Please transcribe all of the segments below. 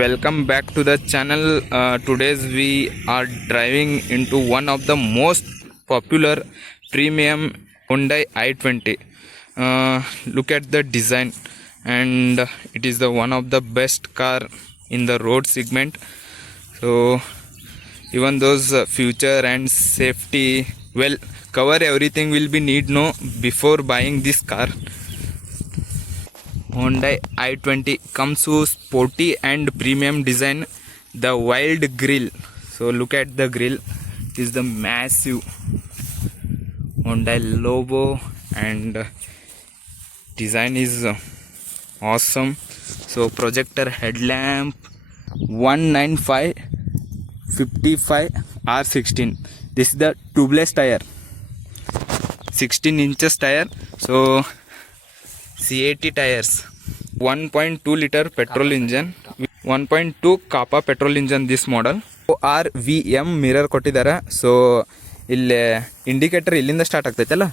welcome back to the channel. Today's we are driving into one of the most popular premium Hyundai i20. Look at the design, and it is the one of the best car in the road segment. So even those future and safety, well, cover everything will be need know before buying this car. Hyundai i20 comes with sporty and premium design, the wild grille. So look at the grille, it is the massive Hyundai logo, and design is awesome. So projector headlamp, 195 55 R16. This is the tubeless tire, 16 inches tire. So C80 tires, 1.2 liter petrol engine, 1.2 kappa petrol engine this model. ORVM mirror ಕೊಟ್ಟಿದ್ದಾರೆ. So ಇಲ್ಲಿ indicator ಇಲ್ಲಿಂದ start ಆಗ್ತೈತಲ್ಲ,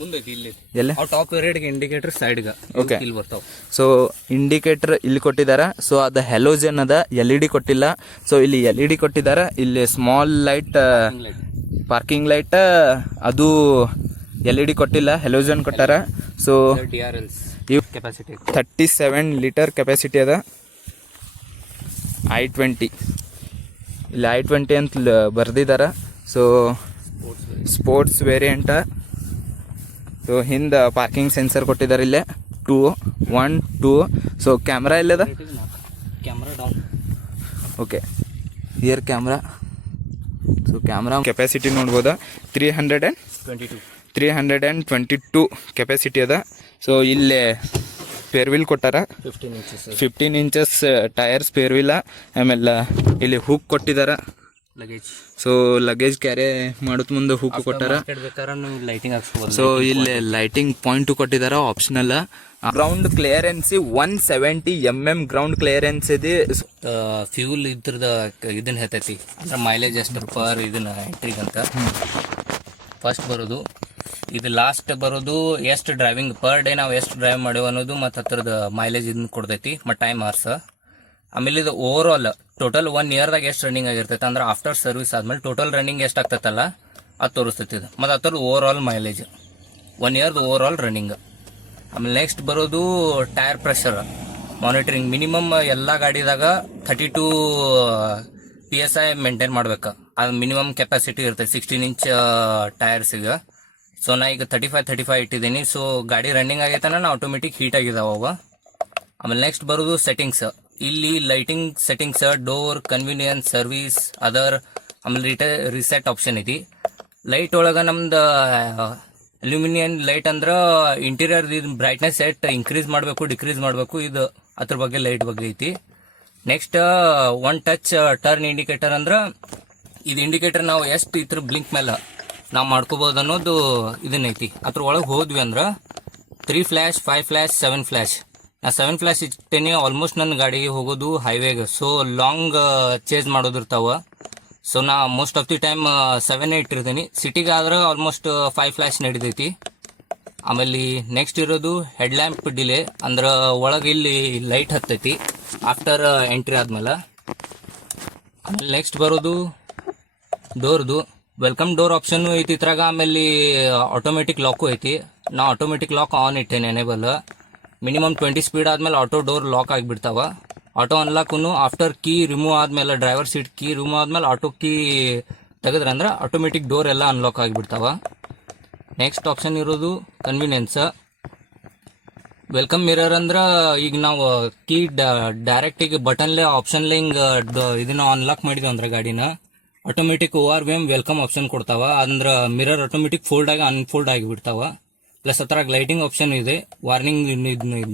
ಮುಂದೆ ಇಲ್ಲಿ ಎಲ್ಲ top ವೇರಿಯಂಟ್ಗೆ indicator ಸೈಡ್ಗೆ okay ಇಲ್ಲಿ ಬರ್ತಾವೆ. So indicator ಇಲ್ಲಿ ಕೊಟ್ಟಿದ್ದಾರೆ. ಸೊ ಅದು ಹೆಲೋಜನ್ ಅದ, LED ಕೊಟ್ಟಿಲ್ಲ. ಸೊ ಇಲ್ಲಿ LED ಕೊಟ್ಟಿದ್ದಾರೆ. ಇಲ್ಲಿ ಸ್ಮಾಲ್ ಲೈಟ್, ಪಾರ್ಕಿಂಗ್ ಲೈಟ್, ಅದು LED ಕೊಟ್ಟಿಲ್ಲ, ಹೆಲೋಜನ್ ಕೊಟ್ಟಾರ. So DRLs capacity 37 litre capacity ಅದ i20. ಇಲ್ಲಿ i20 ಅಂತ ಬರ್ದಿದ್ದಾರೆ. So sports variant. ಸೊ ಹಿಂದೆ ಪಾರ್ಕಿಂಗ್ ಸೆನ್ಸರ್ ಕೊಟ್ಟಿದ್ದಾರೆ, ಇಲ್ಲೇ 2 1 2. ಸೊ ಕ್ಯಾಮ್ರಾ ಇಲ್ಲದ, camera down. Okay, here camera. So camera capacity ನೋಡ್ಬೋದಾ, 322 ಕೆಪಾಸಿಟಿ ಅದ. ಸೊ ಇಲ್ಲೇ ಸ್ಪೇರ್ ವೀಲ್ ಕೊಟ್ಟಾರ, 15 ಇಂಚಸ್ ಟೈರ್ ಸ್ಪೇರ್ ವೀಲ. ಆಮೇಲೆ ಇಲ್ಲಿ ಹುಕ್ ಕೊಟ್ಟಿದ್ದಾರೆ ಲಗೇಜ್. ಸೊ ಲಗೇಜ್ ಕ್ಯಾರಿ ಮಾಡೋದ್ ಮುಂದೆ ಹುಕ್ ಕೊಟ್ಟಾರ. ಲೈಟಿಂಗ್ ಹಾಕ್ಸ್ಬೋದು. ಸೊ ಇಲ್ಲಿ ಲೈಟಿಂಗ್ ಪಾಯಿಂಟ್ ಕೊಟ್ಟಿದ್ದಾರೆ optional. Ground clearance 170 mm ground clearance ಇದೆ. ಫ್ಯೂಲ್ ಇದ್ರದ ಇದನ್ನ ಹೇಳ್ತೈತಿ, ಅಂದ್ರೆ ಮೈಲೇಜ್ ಎಷ್ಟು ಪರ್ ಇದನ್ನ ಎಂಟ್ರಿಗೆ ಅಂತ ಫಸ್ಟ್ ಬರೋದು. ಇದು ಲಾಸ್ಟ್ ಬರೋದು ಎಷ್ಟು ಡ್ರೈವಿಂಗ್ ಪರ್ ಡೇ ನಾವು ಎಷ್ಟು ಡ್ರೈವ್ ಮಾಡೇವು ಅನ್ನೋದು, ಮತ್ತು ಹತ್ರದ ಮೈಲೇಜ್ ಇದನ್ನ ಕೊಡ್ತೈತಿ, ಮತ್ತು ಟೈಮ್ ಅವರ್ಸ್. ಆಮೇಲೆ ಇದು ಓವರ್ ಆಲ್ ಟೋಟಲ್ 1 ಇಯರ್ದಾಗ ಎಷ್ಟು ರನ್ನಿಂಗ್ ಆಗಿರ್ತೈತೆ, ಅಂದ್ರೆ ಆಫ್ಟರ್ ಸರ್ವಿಸ್ ಆದ್ಮೇಲೆ ಟೋಟಲ್ ರನ್ನಿಂಗ್ ಎಷ್ಟು ಆಗ್ತೈತಲ್ಲ ಅದು ತೋರಿಸ್ತೈತಿ ಇದು. ಮತ್ತು ಹತ್ರದ ಓವರ್ ಆಲ್ ಮೈಲೇಜ್ 1 ಇಯರ್ದು ಓವರ್ ಆಲ್ ರನ್ನಿಂಗ್. ಆಮೇಲೆ ನೆಕ್ಸ್ಟ್ ಬರೋದು ಟೈರ್ ಪ್ರೆಷರ್ ಮಾನಿಟರಿಂಗ್. ಮಿನಿಮಮ್ ಎಲ್ಲ ಗಾಡಿದಾಗ 32 PSI ಮೇಂಟೈನ್ ಮಾಡ್ಬೇಕು. ಅದು ಮಿನಿಮಮ್ ಕೆಪಾಸಿಟಿ ಇರ್ತೈತೆ 16 ಇಂಚ್ ಟೈರ್ಸಿಗೆ. ಸೊ ನಾ ಈಗ 35 ಇಟ್ಟಿದ್ದೀನಿ. ಸೊ ಗಾಡಿ ರನ್ನಿಂಗ್ ಆಗೈತನ ಆಟೋಮೆಟಿಕ್ ಹೀಟ್ ಆಗಿದಾವ ಅವ. ಆಮೇಲೆ ನೆಕ್ಸ್ಟ್ ಬರೋದು ಸೆಟ್ಟಿಂಗ್ಸ್. ಇಲ್ಲಿ lighting settings, door, convenience, service, other, ಆಮೇಲೆ ರಿಸೆಟ್ ಆಪ್ಷನ್ ಐತಿ. ಲೈಟ್ ಒಳಗೆ ನಮ್ದು ಅಲ್ಯೂಮಿನಿಯಂ ಲೈಟ್ ಅಂದ್ರೆ ಇಂಟೀರಿಯರ್ ಬ್ರೈಟ್ನೆಸ್ ಸೆಟ್ ಇನ್ಕ್ರೀಸ್ ಮಾಡಬೇಕು, ಡಿಕ್ರೀಸ್ ಮಾಡಬೇಕು, ಇದು ಅದ್ರ ಬಗ್ಗೆ ಲೈಟ್ ಬಗ್ಗೆ ಐತಿ. Next one touch turn indicator ಅಂದ್ರೆ ಇದು ಇಂಡಿಕೇಟರ್ ನಾವು ಎಷ್ಟು ಇದ್ರ ಬ್ಲಿಂಕ್ ಮೇಲೆ ನಾವು ಮಾಡ್ಕೋಬಹುದು ಅನ್ನೋದು ಇದನ್ನೈತಿ. ಅದ್ರ ಒಳಗೆ ಹೋದ್ವಿ ಅಂದ್ರೆ 3 ಫ್ಲಾಶ್, 5 ಫ್ಲಾಶ್, 7 ಫ್ಲಾಶ್. ನಾ 7 ಫ್ಲಾಶ್ ಇಟ್ಟೇನೆ. ಆಲ್ಮೋಸ್ಟ್ ನನ್ನ ಗಾಡಿಗೆ ಹೋಗೋದು ಹೈವೇಗೆ, ಸೊ ಲಾಂಗ್ ಚೇಂಜ್ ಮಾಡೋದಿರ್ತಾವ. ಸೊ ನಾ ಮೋಸ್ಟ್ ಆಫ್ ದಿ ಟೈಮ್ 7 ಇಟ್ಟಿರ್ತೀನಿ. ಸಿಟಿಗೆ ಆದ್ರೆ ಆಲ್ಮೋಸ್ಟ್ 5 ಫ್ಲಾಶ್ ನಡಿತೈತಿ. ಆಮೇಲೆ ನೆಕ್ಸ್ಟ್ ಇರೋದು ಹೆಡ್ ಲ್ಯಾಂಪ್ ಡಿಲೇ, ಅಂದ್ರೆ ಒಳಗೆ ಇಲ್ಲಿ ಲೈಟ್ ಹತ್ತೈತಿ ಆಫ್ಟರ್ ಎಂಟ್ರಿ ಆದ್ಮೇಲೆ. ಆಮೇಲೆ ನೆಕ್ಸ್ಟ್ ಬರೋದು ಡೋರ್ದು ವೆಲ್ಕಮ್ ಡೋರ್ ಆಪ್ಷನ್ ಐತಿ ಇದ್ರಾಗ. ಆಮೇಲೆ ಆಟೋಮೆಟಿಕ್ ಲಾಕು ಐತಿ. ನಾ ಆಟೋಮೆಟಿಕ್ ಲಾಕ್ ಆನ್ ಇಟ್ಟೇನೆ ಎನೇಬಲ್. ಮಿನಿಮಮ್ 20 ಸ್ಪೀಡ್ ಆದ್ಮೇಲೆ ಆಟೋ ಡೋರ್ ಲಾಕ್ ಆಗಿಬಿಡ್ತಾವ. Auto unlock after key remove ಆದ್ಮೇಲೆ, ಡ್ರೈವರ್ ಸೀಟ್ ಕೀ ರಿಮೂವ್ ಆದ್ಮೇಲೆ ಆಟೋ ಕೀ ತೆಗೆದ್ರಂದ್ರೆ ಆಟೋಮೆಟಿಕ್ ಡೋರ್ ಎಲ್ಲ ಅನ್ಲಾಕ್ ಆಗಿಬಿಡ್ತಾವ. ನೆಕ್ಸ್ಟ್ ಆಪ್ಷನ್ ಇರೋದು ಕನ್ವೀನಿಯನ್ಸ್. ವೆಲ್ಕಮ್ ಮಿರರ್ ಅಂದ್ರೆ ಈಗ ನಾವು ಕೀ ಡೈರೆಕ್ಟ್ ಈಗ ಬಟನ್ಲೆ ಆಪ್ಷನ್ಲೆ ಹಿಂಗೆ ಇದನ್ನ ಅನ್ಲಾಕ್ ಮಾಡಿದ್ವಿ ಅಂದ್ರೆ ಗಾಡಿನ ಆಟೋಮೆಟಿಕ್ ORVM ವೆಲ್ಕಮ್ ಆಪ್ಷನ್ ಕೊಡ್ತಾವ. ಅಂದ್ರೆ ಮಿರರ್ ಆಟೋಮೆಟಿಕ್ ಫೋಲ್ಡ್ ಆಗಿ ಅನ್ಫೋಲ್ಡ್ ಆಗಿಬಿಡ್ತಾವ. ಪ್ಲಸ್ ಅದ್ರಾಗ ಲೈಟಿಂಗ್ ಆಪ್ಷನ್ ಇದೆ, ವಾರ್ನಿಂಗ್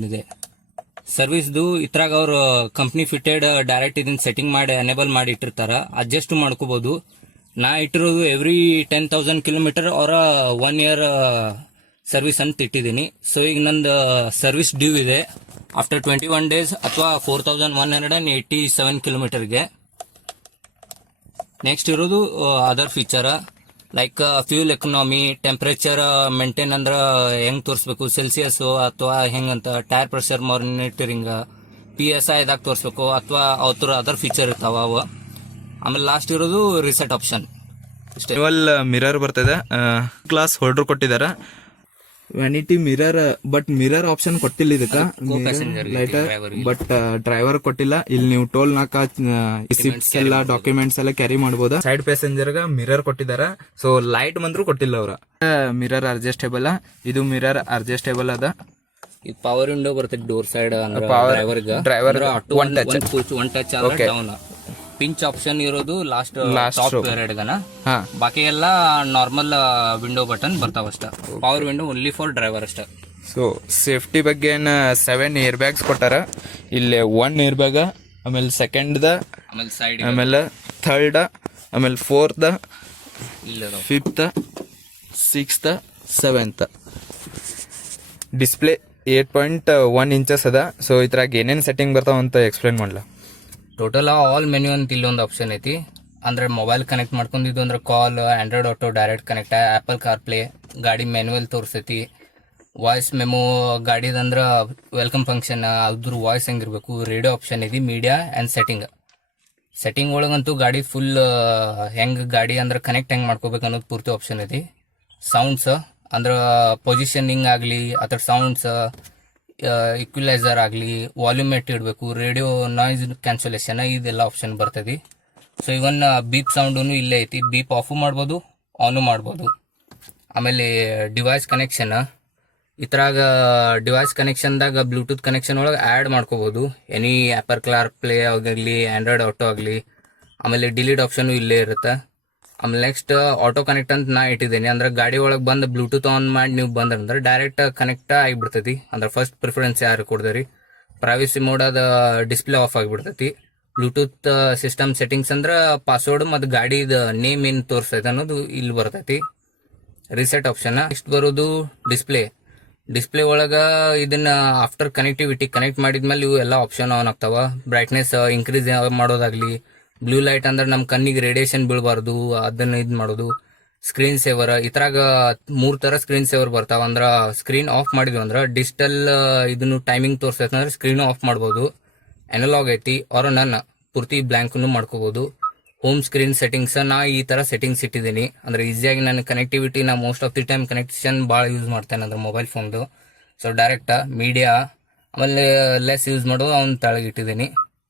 ಇದೆ. ಸರ್ವಿಸ್ದು ಇದ್ರಾಗ ಅವ್ರು ಕಂಪ್ನಿ ಫಿಟೆಡ್ ಡೈರೆಕ್ಟ್ ಇದನ್ನ ಸೆಟ್ಟಿಂಗ್ ಮಾಡಿ ಎನೇಬಲ್ ಮಾಡಿ ಇಟ್ಟಿರ್ತಾರ, ಅಡ್ಜಸ್ಟ್ ಮಾಡ್ಕೋಬಹುದು. ನಾ ಇಟ್ಟಿರೋದು ಎವ್ರಿ 10,000 ಕಿಲೋಮೀಟರ್ ಅವರ 1 ಇಯರ್ ಸರ್ವಿಸ್ ಅಂತ ಇಟ್ಟಿದ್ದೀನಿ. ಸೊ ಈಗ ನಂದು ಸರ್ವಿಸ್ ಡ್ಯೂ ಇದೆ ಆಫ್ಟರ್ 21 ಡೇಸ್ ಅಥವಾ 4187 ಕಿಲೋಮೀಟರ್ಗೆ. ನೆಕ್ಸ್ಟ್ ಇರೋದು other feature like fuel economy, temperature maintain ಅಂದ್ರೆ ಹೆಂಗ್ ತೋರಿಸ್ಬೇಕು, ಸೆಲ್ಸಿಯಸ್ ಅಥವಾ ಹೆಂಗಂತ, ಟೈರ್ ಪ್ರೆಷರ್ ಮಾನಿಟರಿಂಗ್, PSI ದಾಗ ತೋರಿಸ್ಬೇಕು ಅಥವಾ ಅವ್ರ ಅದರ್ ಫೀಚರ್ ಇರ್ತಾವ ಅವ. ಆಮೇಲೆ ಲಾಸ್ಟ್ ಇರೋದು ರಿಸೆಟ್ ಆಪ್ಷನ್ ಇಷ್ಟೇ. ಡ್ಯುಯಲ್ ಮಿರರ್ ಬರ್ತದೆ, ಗ್ಲಾಸ್ ಹೋಲ್ಡರ್ ಕೊಟ್ಟಿದಾರ, vanity mirror, but mirror option ಕೊಟ್ಟಿಲ್ಲ ಇದಕ್ಕ, ಲೈಟರ್, ಬಟ್ ಡ್ರೈವರ್ ಕೊಟ್ಟಿಲ್ಲ. ಇಲ್ಲಿ ನೀವು ಟೋಲ್ ನಾಕ ಸಿಪ್ಸ್ ಎಲ್ಲ ಡಾಕ್ಯುಮೆಂಟ್ಸ್ ಎಲ್ಲ ಕ್ಯಾರಿ ಮಾಡಬಹುದು. ಸೈಡ್ ಪ್ಯಾಸೆಂಜರ್ ಗ ಮಿರರ್ ಕೊಟ್ಟಿದಾರ, ಸೊ ಲೈಟ್ ಬಂದ್ರು ಕೊಟ್ಟಿಲ್ಲ ಅವ್ರ. ಮಿರರ್ ಅಡ್ಜಸ್ಟೇಬಲ್, ಇದು ಮಿರರ್ ಅಡ್ಜಸ್ಟೇಬಲ್ ಅದ. ಇದು ಪವರ್ ವಿಂಡೋ ಬರ್ತದೆ door side, driver one touch down. Pinch option ಇರೋದು ಲಾಸ್ಟ್ ಟಾಪ್ ಎರಡ್ಗನ, ಬಾಕಿ ಎಲ್ಲ ನಾರ್ಮಲ್ ವಿಂಡೋ ಬಟನ್ ಬರ್ತಾವ ಅಷ್ಟ. Power window only for driver ಅಷ್ಟ. ಸೊ ಸೇಫ್ಟಿ ಬಗ್ಗೆ 7 ಏರ್ ಬ್ಯಾಗ್ಸ್ ಕೊಟ್ಟಾರ. ಇಲ್ಲಿ 1 ಏರ್ ಬ್ಯಾಗ್, ಆಮೇಲೆ ಸೆಕೆಂಡ್, ಆಮೇಲೆ ಸೈಡ್, ಆಮೇಲೆ ಥರ್ಡ್, ಆಮೇಲೆ 4th, ಇಲ್ಲ 5th, 6th, 7th. Display 8.1 inches ಅದ. ಸೊ ಇದ್ರಾಗ ಏನೇನು ಸೆಟ್ಟಿಂಗ್ ಬರ್ತಾವ ಅಂತ ಎಕ್ಸ್ಪ್ಲೇನ್ ಮಾಡ್ಲಾ. ಟೋಟಲ್ ಆಲ್ ಮೆನ್ಯೂ ಅಂತ ಇಲ್ಲೊಂದು ಆಪ್ಷನ್ ಐತಿ. ಅಂದ್ರೆ ಮೊಬೈಲ್ ಕನೆಕ್ಟ್ ಮಾಡ್ಕೊಂಡಿದ್ದು ಅಂದ್ರೆ call, android auto direct connect, apple car play, ಗಾಡಿ ಮ್ಯಾನ್ಯುವಲ್ ತೋರಿಸ್ತೈತಿ, ವಾಯ್ಸ್ ಮೆಮೋ ಗಾಡಿದಂದ್ರೆ ವೆಲ್ಕಮ್ ಫಂಕ್ಷನ್ ಅದ್ರ ವಾಯ್ಸ್ ಹೆಂಗಿರ್ಬೇಕು, ರೇಡಿಯೋ ಆಪ್ಷನ್ ಇದೆ, ಮೀಡಿಯಾ ಆ್ಯಂಡ್ ಸೆಟ್ಟಿಂಗ್ ಒಳಗಂತೂ ಗಾಡಿ ಫುಲ್ ಹೆಂಗ್ ಗಾಡಿ ಅಂದ್ರೆ ಕನೆಕ್ಟ್ ಹೆಂಗ್ ಮಾಡ್ಕೋಬೇಕು ಅನ್ನೋದು ಪೂರ್ತಿ ಆಪ್ಷನ್ ಐತಿ. ಸೌಂಡ್ಸ್ ಅಂದ್ರೆ ಪೊಸಿಷನಿಂಗ್ ಆಗಲಿ ಅಥವಾ ಸೌಂಡ್ಸ್ ಇಕ್ವಿಲೈಸರ್ ಆಗಲಿ, ವಾಲ್ಯೂಮ್ ಎಟ್ ಇಡಬೇಕು, ರೇಡಿಯೋ ನಾಯ್ಸ್ ಕ್ಯಾನ್ಸಲೇಷನ್, ಇದೆಲ್ಲ ಆಪ್ಷನ್ ಬರ್ತದೆ. ಸೊ ಇವನ್ ಬೀಪ್ ಸೌಂಡು ಇಲ್ಲೇ ಐತಿ, ಬೀಪ್ ಆಫು ಮಾಡ್ಬೋದು, ಆನು ಮಾಡ್ಬೋದು. ಆಮೇಲೆ ಡಿವೈಸ್ ಕನೆಕ್ಷನ್, ಇದ್ರಾಗ ಡಿವೈಸ್ ಕನೆಕ್ಷನ್ದಾಗ ಬ್ಲೂಟೂತ್ ಕನೆಕ್ಷನ್ ಒಳಗೆ ಆ್ಯಡ್ ಮಾಡ್ಕೋಬೋದು, ಎನಿ ಆಪಲ್ ಕಾರ್ ಪ್ಲೇ ಆಗಲಿ, ಆಂಡ್ರಾಯ್ಡ್ ಆಟೋ ಆಗಲಿ. ಆಮೇಲೆ ಡಿಲೀಟ್ ಆಪ್ಷನ್ ಇಲ್ಲೇ ಇರುತ್ತೆ. ಆಮೇಲೆ ನೆಕ್ಸ್ಟ್ ಆಟೋ ಕನೆಕ್ಟ್ ಅಂತ ನಾ ಇಟ್ಟಿದ್ದೀನಿ. ಅಂದ್ರೆ ಗಾಡಿ ಒಳಗೆ ಬಂದು ಬ್ಲೂಟೂತ್ ಆನ್ ಮಾಡಿ ನೀವು ಬಂದ್ರೆ ಡೈರೆಕ್ಟ್ ಕನೆಕ್ಟ್ ಆಗಿಬಿಡ್ತೈತಿ. ಅಂದ್ರೆ ಫಸ್ಟ್ ಪ್ರಿಫರೆನ್ಸ್ ಯಾರು ಕೊಡ್ದರಿ. ಪ್ರೈವಸಿ ಮೋಡ್ ಅದ ಡಿಸ್ಪ್ಲೇ ಆಫ್ ಆಗಿಬಿಡ್ತೈತಿ. ಬ್ಲೂಟೂತ್ ಸಿಸ್ಟಮ್ ಸೆಟ್ಟಿಂಗ್ಸ್ ಅಂದ್ರೆ ಪಾಸ್ವರ್ಡ್ ಮತ್ತು ಗಾಡಿದ ನೇಮ್ ಏನು ತೋರಿಸ್ತೈತೆ ಅನ್ನೋದು ಇಲ್ಲಿ ಬರ್ತೈತಿ. Reset option. ನೆಕ್ಸ್ಟ್ ಬರೋದು ಡಿಸ್ಪ್ಲೇ ಒಳಗೆ ಇದನ್ನ ಆಫ್ಟರ್ ಕನೆಕ್ಟಿವಿಟಿ ಕನೆಕ್ಟ್ ಮಾಡಿದ್ಮೇಲೆ ಇವು ಎಲ್ಲ ಆಪ್ಷನ್ ಆನ್ ಆಗ್ತಾವ. ಬ್ರೈಟ್ನೆಸ್ ಇನ್ಕ್ರೀಸ್ ಮಾಡೋದಾಗ್ಲಿ, ಬ್ಲೂ ಲೈಟ್ ಅಂದ್ರೆ ನಮ್ಮ ಕಣ್ಣಿಗೆ ರೇಡಿಯೇಷನ್ ಬೀಳಬಾರ್ದು ಅದನ್ನ ಇದು ಮಾಡೋದು. ಸ್ಕ್ರೀನ್ ಸೇವರ್, ಇದ್ರಾಗ 3 ತರ ಸ್ಕ್ರೀನ್ ಸೇವರ್ ಬರ್ತಾವ. ಅಂದ್ರೆ ಸ್ಕ್ರೀನ್ ಆಫ್ ಮಾಡಿದ್ವಿ ಅಂದ್ರೆ ಡಿಜಿಟಲ್ ಇದನ್ನು ಟೈಮಿಂಗ್ ತೋರಿಸ್ತೈತೆ ಅಂದ್ರೆ ಸ್ಕ್ರೀನ್ ಆಫ್ ಮಾಡ್ಬೋದು. ಅನಲಾಗ್ ಐತಿ ಆರ್ ನನ್ ಪೂರ್ತಿ ಬ್ಲಾಂಕ್ನು ಮಾಡ್ಕೋಬಹುದು. ಹೋಮ್ ಸ್ಕ್ರೀನ್ ಸೆಟ್ಟಿಂಗ್ಸ್ ನಾ ಈ ತರ ಸೆಟ್ಟಿಂಗ್ಸ್ ಇಟ್ಟಿದ್ದೀನಿ. ಅಂದ್ರೆ ಈಸಿಯಾಗಿ ನನ್ನ ಕನೆಕ್ಟಿವಿಟಿ ನಾ most of the time connection ಭಾಳ ಯೂಸ್ ಮಾಡ್ತೇನೆ ಅಂದ್ರೆ ಮೊಬೈಲ್ ಫೋನ್ದು. ಸೊ ಡೈರೆಕ್ಟ್ ಮೀಡಿಯಾ ಆಮೇಲೆ ಲೆಸ್ ಯೂಸ್ ಮಾಡೋದು ಅವ್ನ ತೆಳಗೆ ಇಟ್ಟಿದ್ದೀನಿ.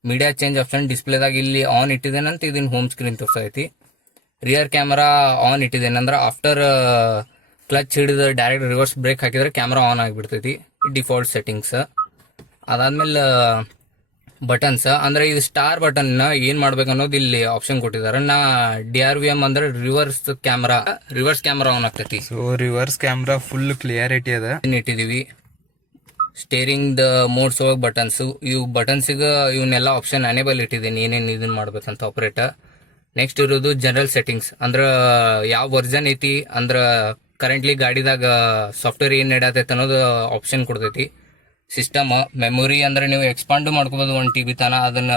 ಮೀಡಿಯಾ ಚೇಂಜ್ ಆಪ್ಷನ್ ಡಿಸ್ಪ್ಲೇದಾಗ ಇಲ್ಲಿ ಆನ್ ಇಟ್ಟಿದ್ದೇನೆ ಅಂತ ಇದನ್ನ ಹೋಮ್ ಸ್ಕ್ರೀನ್ ತೋರಿಸೈತಿ. ರಿಯರ್ ಕ್ಯಾಮರಾ ಆನ್ ಇಟ್ಟಿದ್ದೇನೆ ಅಂದ್ರೆ ಆಫ್ಟರ್ ಕ್ಲಚ್ ಹಿಡಿದು ಡೈರೆಕ್ಟ್ ರಿವರ್ಸ್ ಬ್ರೇಕ್ ಹಾಕಿದ್ರೆ ಕ್ಯಾಮ್ರಾ ಆನ್ ಆಗಿಬಿಡ್ತೈತಿ. Default settings. ಅದಾದ್ಮೇಲೆ ಬಟನ್ಸ್ ಅಂದ್ರೆ ಇದು ಸ್ಟಾರ್ ಬಟನ್ ಏನ್ ಮಾಡ್ಬೇಕು ಅನ್ನೋದು ಇಲ್ಲಿ ಆಪ್ಷನ್ ಕೊಟ್ಟಿದ್ದಾರೆ. ನಾ DRVM ಅಂದ್ರೆ ರಿವರ್ಸ್ ಕ್ಯಾಮ್ರಾ ಆನ್ ಆಗ್ತೈತಿ. So reverse camera full clarity ಅದ ಇಟ್ಟಿದೀವಿ. ಸ್ಟೇರಿಂಗ್ ದ ಮೋಡ್ಸ್ ಒಳಗೆ ಬಟನ್ಸ್, ಇವು ಬಟನ್ಸಿಗೆ ಇವನ್ನೆಲ್ಲ ಆಪ್ಷನ್ ಅನೇಬಲ್ ಇಟ್ಟಿದ್ದೀನಿ ಏನೇನು ಇದನ್ನ ಮಾಡ್ಬೇಕಂತ ಆಪರೇಟರ್. ನೆಕ್ಸ್ಟ್ ಇರೋದು ಜನರಲ್ ಸೆಟ್ಟಿಂಗ್ಸ್. ಅಂದ್ರೆ ಯಾವ ವರ್ಜನ್ ಐತಿ ಅಂದ್ರೆ ಕರೆಂಟ್ಲಿ ಗಾಡಿದಾಗ ಸಾಫ್ಟ್ವೇರ್ ಏನ್ ನಡತೈತೆ ಅನ್ನೋದು ಆಪ್ಷನ್ ಕೊಡ್ತೈತಿ. ಸಿಸ್ಟಮ್ ಮೆಮೊರಿ ಅಂದ್ರೆ ನೀವು ಎಕ್ಸ್ಪಾಂಡ್ ಮಾಡ್ಕೋಬಹುದು 1 TB ತನ, ಅದನ್ನ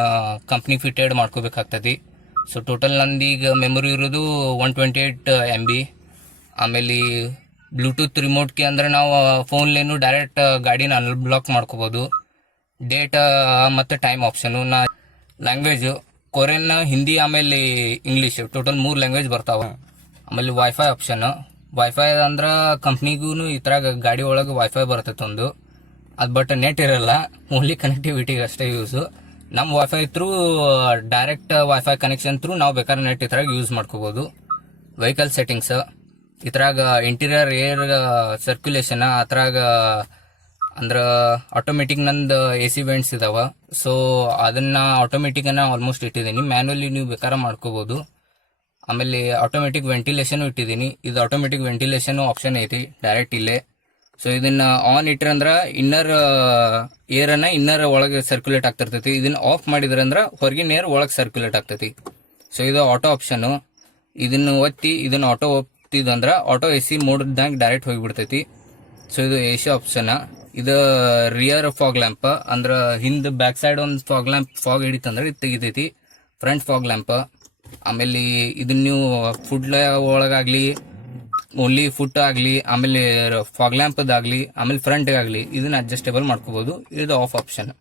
ಕಂಪ್ನಿ ಫಿಟೆಡ್ ಮಾಡ್ಕೋಬೇಕಾಗ್ತದೆ. ಸೊ ಟೋಟಲ್ ನಂದೀಗ ಮೆಮೊರಿ ಇರೋದು 128 MB. ಆಮೇಲೆ ಬ್ಲೂಟೂತ್ ರಿಮೋಟ್ಗೆ ಅಂದ್ರೆ ನಾವು ಫೋನ್ಲೇನು ಡೈರೆಕ್ಟ್ ಗಾಡಿನ ಅನ್ಬ್ಲಾಕ್ ಮಾಡ್ಕೋಬಹುದು. ಡೇಟ್ ಮತ್ತು ಟೈಮ್ ಆಪ್ಷನು. ನಾ ಲ್ಯಾಂಗ್ವೇಜ್ ಕೊರಿಯನ್, ಹಿಂದಿ, ಆಮೇಲೆ ಇಂಗ್ಲೀಷ್ ಟೋಟಲ್ 3 ಲ್ಯಾಂಗ್ವೇಜ್ ಬರ್ತಾವ. ಆಮೇಲೆ ವೈಫೈ ಆಪ್ಷನ್. ವೈಫೈ ಅಂದ್ರೆ ಕಂಪ್ನಿಗೂ ಈ ಥರ ಗಾಡಿ ಒಳಗೆ ವೈಫೈ ಬರ್ತೈತೆ ಒಂದು. ಅದು ಬಟ್ ನೆಟ್ ಇರಲ್ಲ, ಓನ್ಲಿ ಕನೆಕ್ಟಿವಿಟಿಗೆ ಅಷ್ಟೇ ಯೂಸು. ನಮ್ಮ wifi through direct wifi connection through ನಾವು ಬೇಕಾದ್ರೆ ನೆಟ್ ಇದ್ರಾಗ ಯೂಸ್ ಮಾಡ್ಕೋಬೋದು. ವೆಹಿಕಲ್ ಸೆಟ್ಟಿಂಗ್ಸ್ ಇದ್ರಾಗ ಇಂಟೀರಿಯರ್ ಏರ್ ಸರ್ಕ್ಯುಲೇಷನ್ ಅದ್ರಾಗ ಅಂದ್ರೆ ಆಟೋಮೆಟಿಕ್ ನಂದು AC ವೆಂಟ್ಸ್ ಇದಾವ. ಸೊ ಅದನ್ನ ಆಟೋಮೆಟಿಕನ್ನ ಆಲ್ಮೋಸ್ಟ್ ಇಟ್ಟಿದ್ದೀನಿ. ಮ್ಯಾನ್ಯಲಿ ನೀವು ಬೇಕಾದ್ರೆ ಮಾಡ್ಕೋಬೋದು. ಆಮೇಲೆ ಆಟೋಮೆಟಿಕ್ ವೆಂಟಿಲೇಷನ್ ಇಟ್ಟಿದ್ದೀನಿ. ಇದು ಆಟೋಮೆಟಿಕ್ ವೆಂಟಿಲೇಷನ್ ಆಪ್ಷನ್ ಐತಿ ಡೈರೆಕ್ಟ್ ಇಲ್ಲೇ. ಸೊ ಇದನ್ನ ಆನ್ ಇಟ್ರಂದ್ರ ಇನ್ನರ್ ಏರನ್ನ ಇನ್ನರ್ ಒಳಗೆ ಸರ್ಕ್ಯುಲೇಟ್ ಆಗ್ತಿರ್ತೈತಿ. ಇದನ್ನ ಆಫ್ ಮಾಡಿದ್ರಂದ್ರ ಹೊರಗಿನ ಏರ್ ಒಳಗೆ ಸರ್ಕ್ಯುಲೇಟ್ ಆಗ್ತೈತಿ. ಸೊ ಇದು ಆಟೋ ಆಪ್ಷನ್. ಇದನ್ನ ಒತ್ತಿ ಇದನ್ನ ಆಟೋ ಒತ್ತಿದಂದ್ರ ಆಟೋ AC ಮೋಡ್ದಾಗ ಡೈರೆಕ್ಟ್ ಹೋಗಿಬಿಡ್ತೈತಿ. ಸೊ ಇದು AC ಆಪ್ಷನ್. ಇದು ರಿಯರ್ ಫಾಗ್ ಲ್ಯಾಂಪ್ ಅಂದ್ರ ಹಿಂದ್ ಬ್ಯಾಕ್ ಸೈಡ್ ಒಂದು ಫಾಗ್ ಹಿಡಿತಂದ್ರೆ ಇದು ತೆಗಿತೈತಿ. Front fog lamp. ಆಮೇಲೆ ಇದನ್ನ ನೀವು ಫುಡ್ ಒಳಗಾಗ್ಲಿ, ಓನ್ಲಿ ಫುಟ್ ಆಗಲಿ, ಆಮೇಲೆ ಫಾಗ್ ಲ್ಯಾಂಪ್ದಾಗಲಿ, ಆಮೇಲೆ ಫ್ರಂಟ್ಗಾಗಲಿ ಇದನ್ನ ಅಡ್ಜಸ್ಟೇಬಲ್ ಮಾಡ್ಕೋಬಹುದು. ಇದು ಆಫ್ ಆಪ್ಷನ್.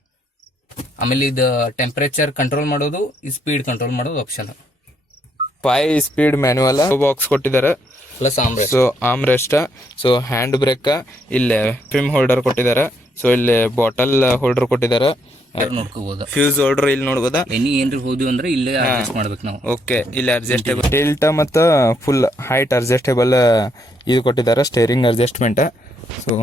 ಆಮೇಲೆ ಇದು ಟೆಂಪರೇಚರ್ ಕಂಟ್ರೋಲ್ ಮಾಡೋದು, ಈ ಸ್ಪೀಡ್ ಕಂಟ್ರೋಲ್ ಮಾಡೋದು ಆಪ್ಷನ್. 5 ಸ್ಪೀಡ್ ಮ್ಯಾನ್ಯುವಲ್ ಬಾಕ್ಸ್ ಕೊಟ್ಟಿದ್ದಾರೆ. Plus armrest. So arm rest, so hand break, ಇಲ್ಲಿ ಫಿಮ್ ಹೋಲ್ಡರ್ ಕೊಟ್ಟಿದ್ದಾರೆ. ಸೊ ಇಲ್ಲಿ ಬಾಟಲ್ ಹೋಲ್ಡರ್ ಕೊಟ್ಟಿದ್ದಾರೆ. ನೋಡ್ಕೋಬಹುದು. ಫ್ಯೂಸ್ ಹೋಲ್ಡರ್ ಇಲ್ಲಿ ನೋಡ್ಬೋದಾ. ಏನ್ರಿ ಹೋದ್ವಿ ಅಂದ್ರೆ ಇಲ್ಲೇ ಅಡ್ಜಸ್ಟ್ ಮಾಡ್ಬೇಕು ನಾವು. ಓಕೆ, ಇಲ್ಲಿ ಅಡ್ಜಸ್ಟೇಬಲ್ ಟಿಲ್ಟ್ ಮತ್ತು ಫುಲ್ ಹೈಟ್ ಅಡ್ಜಸ್ಟೇಬಲ್ ಇದು ಕೊಟ್ಟಿದ್ದಾರೆ, steering adjustment. So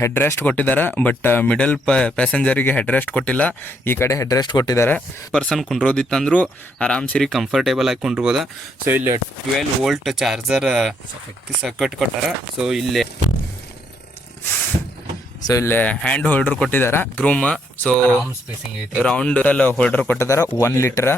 head rest ಕೊಟ್ಟಿದ್ದಾರೆ, ಬಟ್ ಮಿಡಲ್ ಪ್ಯಾಸೆಂಜರಿಗೆ ಹೆಡ್ ರೆಸ್ಟ್ ಕೊಟ್ಟಿಲ್ಲ. ಈ ಕಡೆ ಹೆಡ್ ರೆಸ್ಟ್ ಕೊಟ್ಟಿದ್ದಾರೆ. ಪರ್ಸನ್ ಕುಂಡ್ರೋದಿತ್ತಂದ್ರೂ ಆರಾಮ್ ಸಿರಿ ಕಂಫರ್ಟೇಬಲ್ ಆಗಿ ಕುಂಡ್ರಬೋದು. ಸೊ ಇಲ್ಲಿ 12 ವೋಲ್ಟ್ ಚಾರ್ಜರ್ ಸಕಟ್ ಕೊಟ್ಟಾರ. ಸೊ ಇಲ್ಲಿ ಹ್ಯಾಂಡ್ ಹೋಲ್ಡರ್ ಕೊಟ್ಟಿದ್ದಾರೆ. ಗ್ರೂಮ್, ಸೊ ಸ್ಪೇಸಿಂಗ್ ಐತಿ. ರೌಂಡ್ ಹೋಲ್ಡರ್ ಕೊಟ್ಟಿದ್ದಾರೆ. 1 ಲೀಟರ್